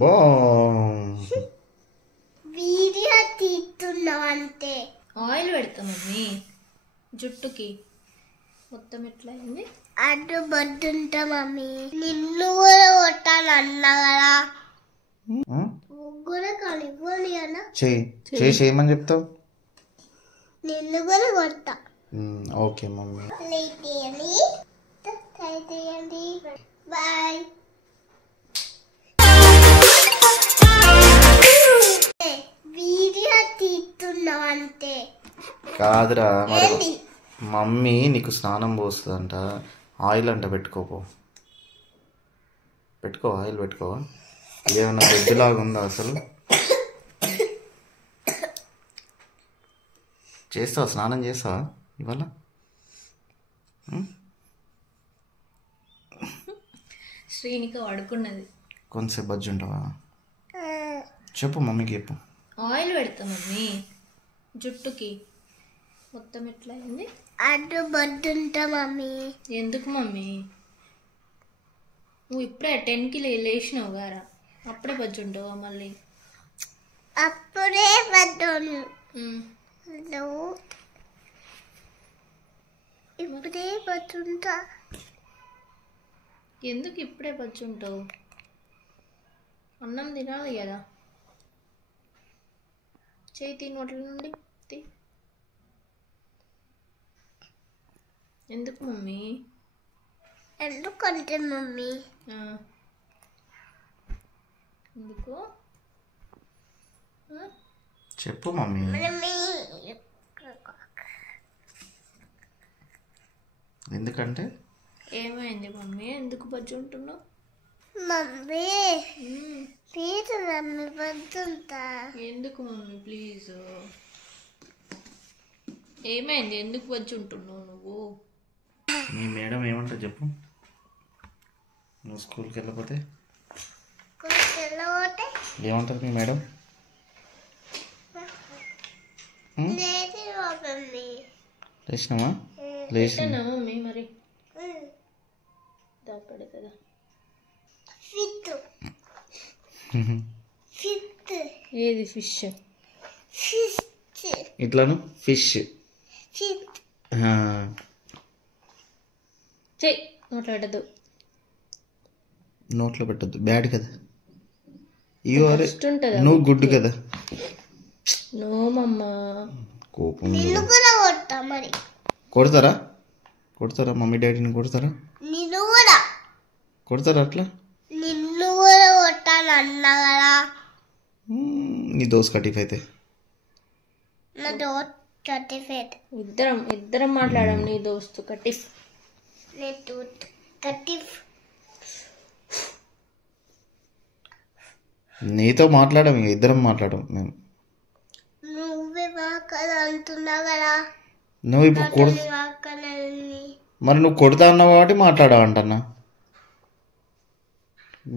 బో వీడియో తీస్తున్నావు అంతే. ఆయిల్ పెడతా మమ్మీ జుట్టుకి. మొత్తం ఎట్లా అయింది? అడ్డు బొద్దుంటా మమ్మీ. నిన్ను కూడా కొట్టాను అన్నా కదా. కూడా కలిపోని అన్న చేయమని చెప్తావు. నిన్ను కూడా కొట్టా. Okay mummy. బాయ్. వీడియో తీస్తున్నావు అంతే. కాదురా మరి మమ్మీ నీకు స్నానం పోస్తుందంట. ఆయిల్ అంట పెట్టుకో ఆయిల్ పెట్టుకో. ఏమన్నా బెడ్లాగా ఉందా అసలు? చేస్తావా? స్నానం చేస్తావా ఇవాళ? శ్రీనిక పడుకున్నది. కొంతసేపు బజ్జి ఉంటావా? చెప్పు మమ్మీకి చెప్పు. ఆయిల్ పెడతా మమ్మీ జుట్టుకి. మొత్తం ఎట్లా అయింది? అడ్డు బొద్దుంటా మమ్మీ. ఎందుకు మమ్మీ? నువ్వు ఇప్పుడే 10కి లేచినావు గారా, అప్పుడే బజ్జుంటావా మళ్ళీ? అప్పుడే బద్దోను. ఇప్పుడే బతుంటా. ఎందుకు ఇప్పుడే బజ్జుంటావు? అన్నం తినాలి కదా. చేయి తీ నోట్ల నుండి తీ. ఎందుకు మమ్మీ? ఎందుకంటే మమ్మీ ఎందుకు చెప్పు మమ్మీ. ఎందుకంటే ఏమైంది మమ్మీ? ఎందుకు బజ్జుంటున్నావు? మమ్మీ ప్లీజ్ మమ్మీ బతుంటా. ఎందుకు మమ్మీ ప్లీజ్? ఏమైంది? ఎందుకు బజ్జుంటున్నావు నువ్వు? మీ మేడం ఏమంటారు చెప్పు. నువ్వు స్కూల్కి వెళ్ళకపోతే ఏమంటారు మీ మేడం? లేచినామా? లేచినా మమ్మీ మరి దాపడుతుందా? ఏది ఫిష్? ఇట్లాను ఫిష్. చెయ్యి నోట్లో పెట్టద్దు. నోట్లో పెట్టద్దు, బ్యాడ్ కదా. ఇగో అరే ఉంటుందా? నువ్వు గుడ్డు కదా. నో మమ్మా. కోపం. నిన్ను కూడా కొట్టా మరి. కొడతారా మమ్మీ డాడీని కొడతారా? నిన్ను కూడా కొడతారా అట్లా? నిన్ను కూడా కొట్టాను అన్నా కదా. నీ దోస్ కటిఫ్ అయితే. నా దోస్త్ కటిఫ్. ఇద్దరం మాట్లాడాం. నీ దోస్తు కటిఫ్. కటిఫ్ నీతో మాట్లాడాం, ఇద్దరం మాట్లాడాం మేము. నువ్వే కదా అంటున్నా కదా. నువ్వు ఇప్పుడు మరి నువ్వు కొడతా అన్నావు కాబట్టి మాట్లాడావు అంటన్నా.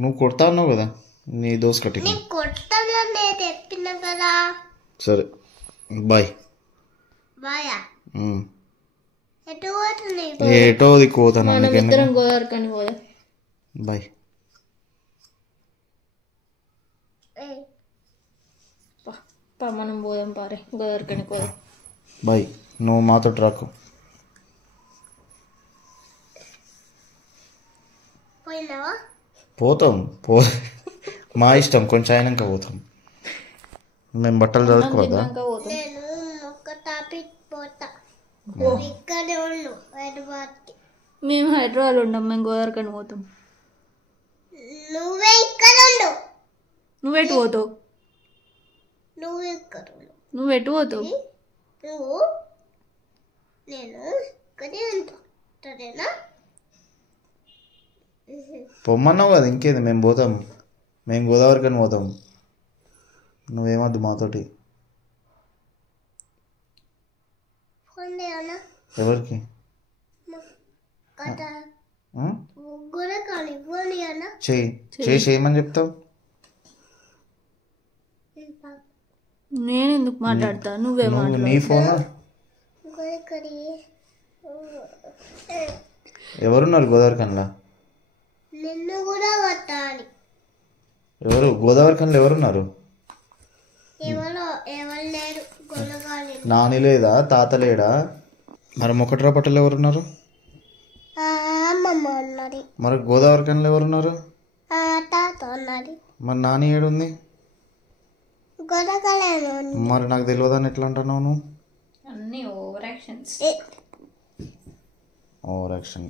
నువ్వు కొడతా అన్నావు కదా నీ దోస్ కట్టి. కొట్టాలని చెప్పిన కదా. సరే బాయ్. బాయా? ఎటు పోతుంది? ఏటో దిక్కుపోతాను. ఇద్దరం గోదావరికని పోదా. బాయ్. మనం పోదాం పారే గోదావరికని పోదాం. బాయ్. నువ్వు మాతో రాకు. పోయినావా? పోతాం మా ఇష్టం. కొంచెం అయినాక పోతాం. మేము బట్టలు చదువుకోవద్దా? నేను ఒక టాపిక్ పోతా. ఇక్కడే ఉండు హైదరాబాద్కి. మేము హైదరాబాద్ ఉండం, మేము గోదావరికని పోతాం. నువ్వే ఇక్కడ ఉండు. నువ్వెటు పోతావు? నువ్వు ఇక్కడ ఉండు. నువ్వెటు పోతావు? నువ్వు నేను ఇక్కడే ఉంటా. సరేనా? పొమ్మన్నావు కదా, ఇంకేది. మేము పోతాం. మేము గోదావరికని పోతాం. నువ్వేమద్దు మాతోటి. ఎవరికి? చేయమని చెప్తావు. నేను ఎందుకు మాట్లాడతా? నువ్వే నీ ఫోన్. ఎవరున్నారు గోదావరికన్లా? నిన్ను కూడా కొట్టాలి. ఎవరు గోదావరి కన్లో ఎవరున్నారు? ఎవరు లేరు గొల్లగాలి. నాని లేదా, తాత లేడా? మరి మొక్కట్రా పట్టలు ఎవరున్నారు? అమ్మమ్మ ఉన్నది. మరి గోదావరి కన్లో ఎవరున్నారు? తాత ఉన్నది. మరి నాని ఏడుంది? గొల్లగాలేను. మరి నాకు తెలియదని ఎట్లా అంటున్నావు నువ్వు? అన్ని ఓవర్ యాక్షన్స్. ఓవర్ యాక్షన్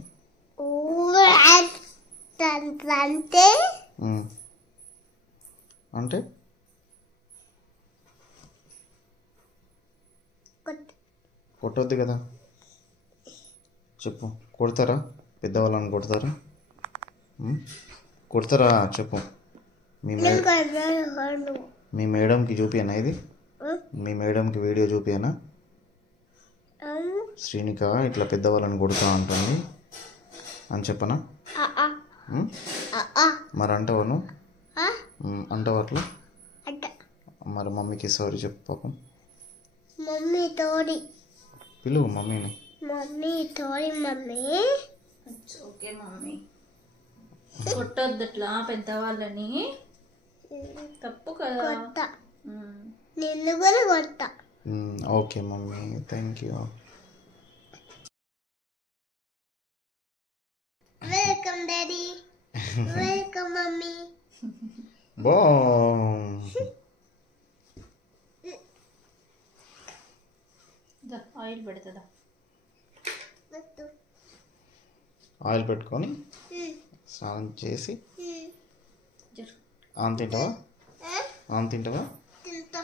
అంటే అంటే కొట్టొద్దు కదా. చెప్పు, కొడతారా? పెద్దవాళ్ళని కొడతారా? కొడతారా చెప్పు. మీ మేడంకి చూపియనా ఇది? మీ మేడంకి వీడియో చూపియనా? శ్రీనిక ఇట్లా పెద్దవాళ్ళని కొడుతా ఉంటుంది అని చెప్పనా? మరి అంటావా నువ్వు? అంటావు అట్లా? మరి మమ్మీకి సారీ చెప్పు పాపం. మమ్మీ తోడి పిలువు మమ్మీని. మమ్మీ తోడి మమ్మీ. ఓకే మమ్మీ, కొట్టొద్దు అట్లా పెద్దవాళ్ళని, తప్పు కదా. కొత్త నిన్ను కూడా కొత్త. Okay mummy, thank you. Welcome daddy. Welcome mummy. బా ఆయిల్ పెడుతుందా? ఆయిల్ పెట్టుకొని స్నానం చేసి ఆన్ తింటావా? ఆన్ తింటావా? తింటా.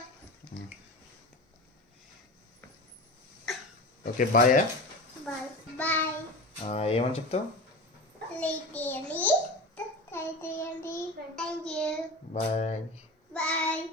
Okay bye. Bye bye. ఏమని చెప్తావు? Thank you. బాయ్. బాయ్.